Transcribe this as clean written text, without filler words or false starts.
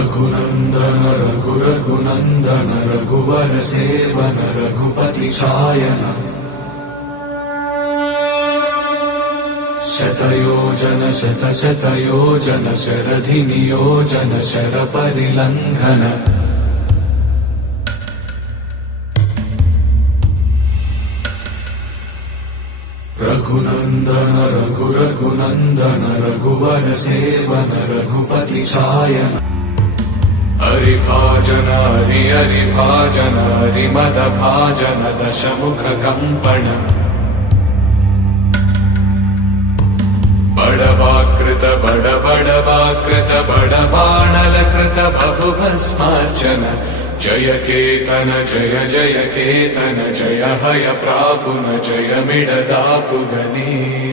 रघुनन्दन रघुरघुनन्दन रघुवर सेवन रघुपति शायन शतयोजन शतशतयोजन शरधि नियोजन शरपरिलङ्घन रघुनन्दन रघुरघुनन्दन रघुवर सेवन रघुपति शायन हरिभाजन हरि हरिभाजन हरिमदभाजन दशमुख कंपन बड़वाकृत बड़वाकृत बड़बाणलकृत बहुभस्मार्चन जय केतन जय केतन जय हय प्रापुन जय मिडदापुगनी।